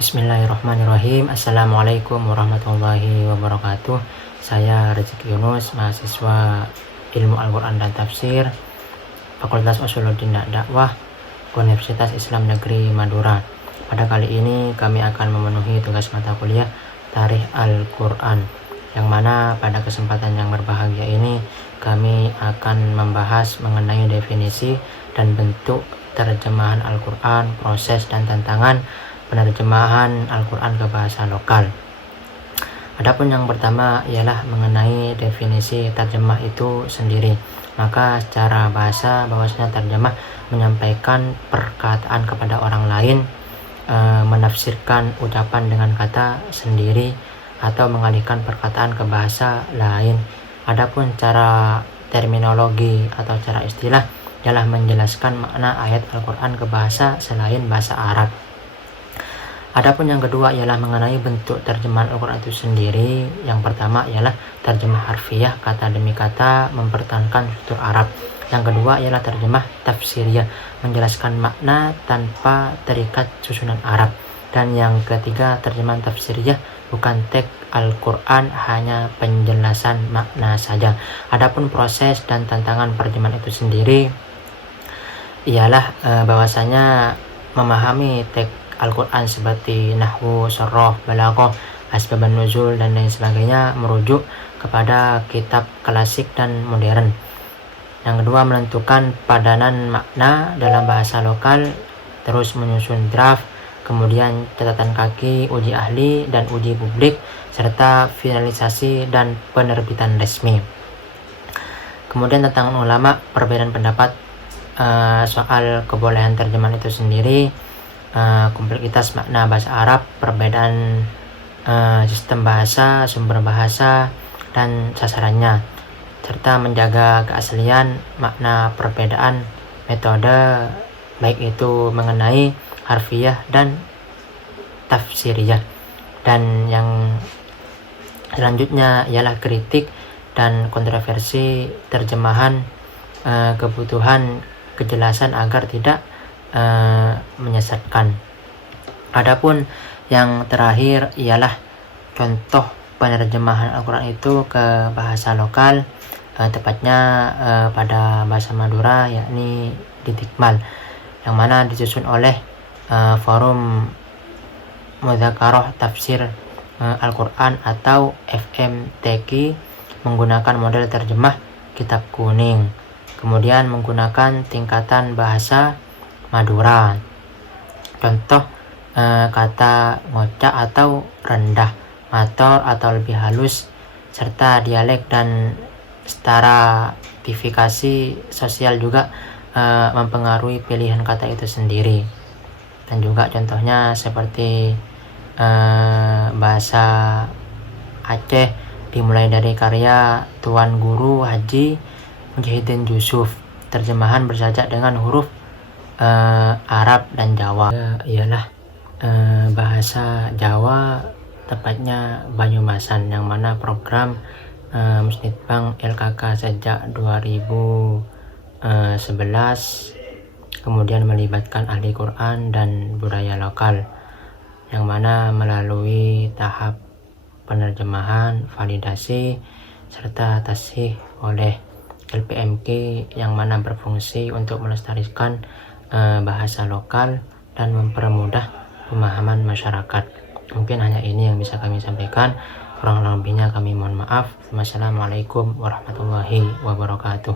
Bismillahirrahmanirrahim. Assalamualaikum warahmatullahi wabarakatuh. Saya Rezeki Yunus, mahasiswa Ilmu Al-Quran dan Tafsir, Fakultas Usuluddin Dakwah, Universitas Islam Negeri Madura. Pada kali ini kami akan memenuhi tugas mata kuliah Tarikh Al-Quran, yang mana pada kesempatan yang berbahagia ini kami akan membahas mengenai definisi dan bentuk terjemahan Al-Quran, proses dan tantangan penerjemahan Al-Quran ke bahasa lokal. Adapun yang pertama ialah mengenai definisi terjemah itu sendiri. Maka secara bahasa bahwasanya terjemah menyampaikan perkataan kepada orang lain, menafsirkan ucapan dengan kata sendiri atau mengalihkan perkataan ke bahasa lain. Adapun cara terminologi atau cara istilah ialah menjelaskan makna ayat Al-Quran ke bahasa selain bahasa Arab. Adapun yang kedua ialah mengenai bentuk terjemahan Al-Quran itu sendiri. Yang pertama ialah terjemah harfiah, kata demi kata, mempertahankan struktur Arab. Yang kedua ialah terjemah tafsiriyah, menjelaskan makna tanpa terikat susunan Arab. Dan yang ketiga terjemahan tafsiriyah, bukan teks Al-Quran, hanya penjelasan makna saja. Adapun proses dan tantangan terjemahan itu sendiri ialah bahwasanya memahami teks Al-Quran seperti nahwu, soroh, balaghah, asbabun nuzul dan lain sebagainya merujuk kepada kitab klasik dan modern. Yang kedua, menentukan padanan makna dalam bahasa lokal, terus menyusun draft, kemudian catatan kaki, uji ahli dan uji publik, serta finalisasi dan penerbitan resmi. Kemudian tentang ulama, perbedaan pendapat soal kebolehan terjemahan itu sendiri, kompleksitas makna bahasa Arab, perbedaan sistem bahasa, sumber bahasa, dan sasarannya, serta menjaga keaslian makna perbedaan metode, baik itu mengenai harfiah dan tafsiriyah. Dan yang selanjutnya ialah kritik dan kontroversi terjemahan, kebutuhan kejelasan agar tidak menyesatkan. Adapun yang terakhir ialah contoh penerjemahan Al-Quran itu ke bahasa lokal, tepatnya pada bahasa Madura, yakni di Tikmal, yang mana disusun oleh Forum Mudzakarah Tafsir Al-Quran atau FMTQ, menggunakan model terjemah kitab kuning, kemudian menggunakan tingkatan bahasa Madura, contoh kata ngocak atau rendah, mator atau lebih halus, serta dialek dan stratifikasi sosial juga mempengaruhi pilihan kata itu sendiri. Dan juga contohnya seperti bahasa Aceh dimulai dari karya Tuan Guru Haji Mujahidin Yusuf, terjemahan bersajak dengan huruf Arab dan Jawa. Ialah bahasa Jawa, tepatnya Banyumasan, yang mana program Musnidbang LKK sejak 2011, kemudian melibatkan ahli Quran dan budaya lokal, yang mana melalui tahap penerjemahan, validasi, serta tasihih oleh LPMK, yang mana berfungsi untuk melestarikan bahasa lokal dan mempermudah pemahaman masyarakat. Mungkin hanya ini yang bisa kami sampaikan, kurang lebihnya kami mohon maaf. Wassalamualaikum warahmatullahi wabarakatuh.